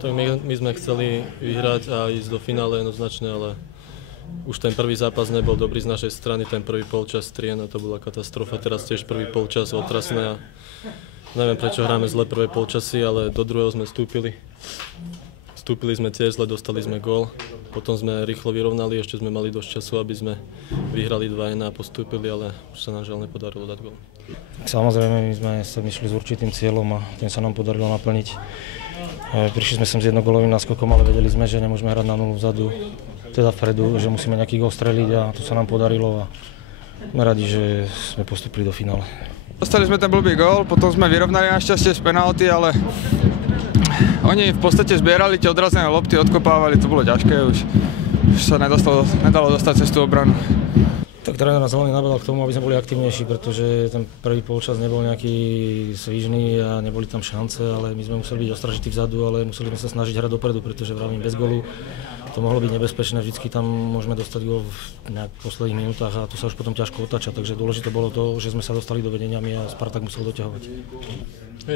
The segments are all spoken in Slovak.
Tak my sme chceli vyhrať a ísť do finále jednoznačne, ale už ten prvý zápas nebol dobrý z našej strany, ten prvý polčas Triena, to bola katastrofa, teraz tiež prvý polčas otrasné a neviem prečo hráme zle prvé polčasy, ale do druhého sme vstúpili. Vstúpili sme tiež zle, dostali sme gól, potom sme rýchlo vyrovnali, ešte sme mali dosť času, aby sme vyhrali 2-1 a postúpili, ale už sa nám žiaľ nepodarilo dať gól. Samozrejme, my sme sa myšli s určitým cieľom a ten sa nám podarilo naplniť. Prišli sme sem s jednogólovým náskokom, ale vedeli sme, že nemôžeme hrať na nulu vzadu, teda vpredu, že musíme nejaký gól streliť a to sa nám podarilo a sme radi, že sme postúpili do finále. Dostali sme ten blbý gól, potom sme vyrovnali našťastie z penalty, ale oni v podstate zbierali tie odrazené lopty, odkopávali, to bolo ťažké, už sa nedalo dostať cez tú obranu. Tak tréner nás hlavne nabadal k tomu, aby sme boli aktívnejší, pretože ten prvý polčas nebol nejaký svižný a neboli tam šance, ale my sme museli byť ostražití vzadu, ale museli sme sa snažiť hrať dopredu, pretože vravím bez gólu to mohlo byť nebezpečné, vždycky tam môžeme dostať gól v posledných minútach a to sa už potom ťažko otáča, takže dôležité bolo to, že sme sa dostali do vedenia a Spartak musel doťahovať.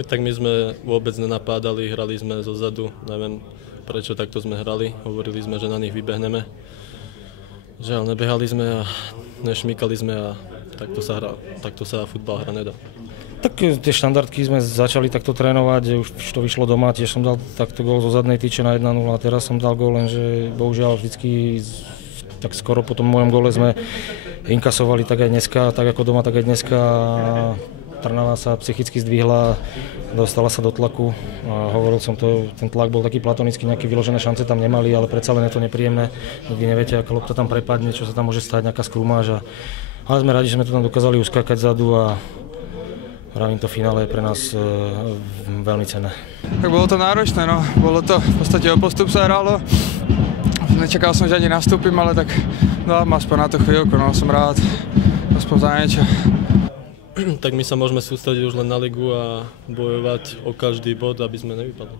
Tak my sme vôbec nenapádali, hrali sme zo zadu, neviem prečo takto sme hrali, hovorili sme, že na nich vybehneme. Žiaľ, nebehali sme a nešmykali sme a takto sa futbal hra nedá. Tak tie štandardky sme začali takto trénovať, už to vyšlo doma, tiež som dal takto gól zo zadnej tyče na 1-0 a teraz som dal gól, lenže bohužiaľ vždycky tak skoro po tom mojom góle sme inkasovali tak aj dneska, tak ako doma, tak aj dneska. Trnava sa psychicky zdvihla, dostala sa do tlaku a hovoril som to, ten tlak bol taký platonický, nejaké vyložené šance tam nemali, ale predsa len je to nepríjemné, nikdy neviete, aká lopta tam prepadne, čo sa tam môže stať, nejaká skrumáž. Ale sme radi, že sme to tam dokázali uskákať zadu a hlavne to finále je pre nás veľmi cenné. Tak bolo to náročné, no. Bolo to v podstate o postup sa hralo. Nečakal som, že ani nastúpim, ale tak dám aspoň na tú chvíľku, no som rád, aspoň za niečo. Tak my sa môžeme sústrediť už len na ligu a bojovať o každý bod, aby sme nevypadli.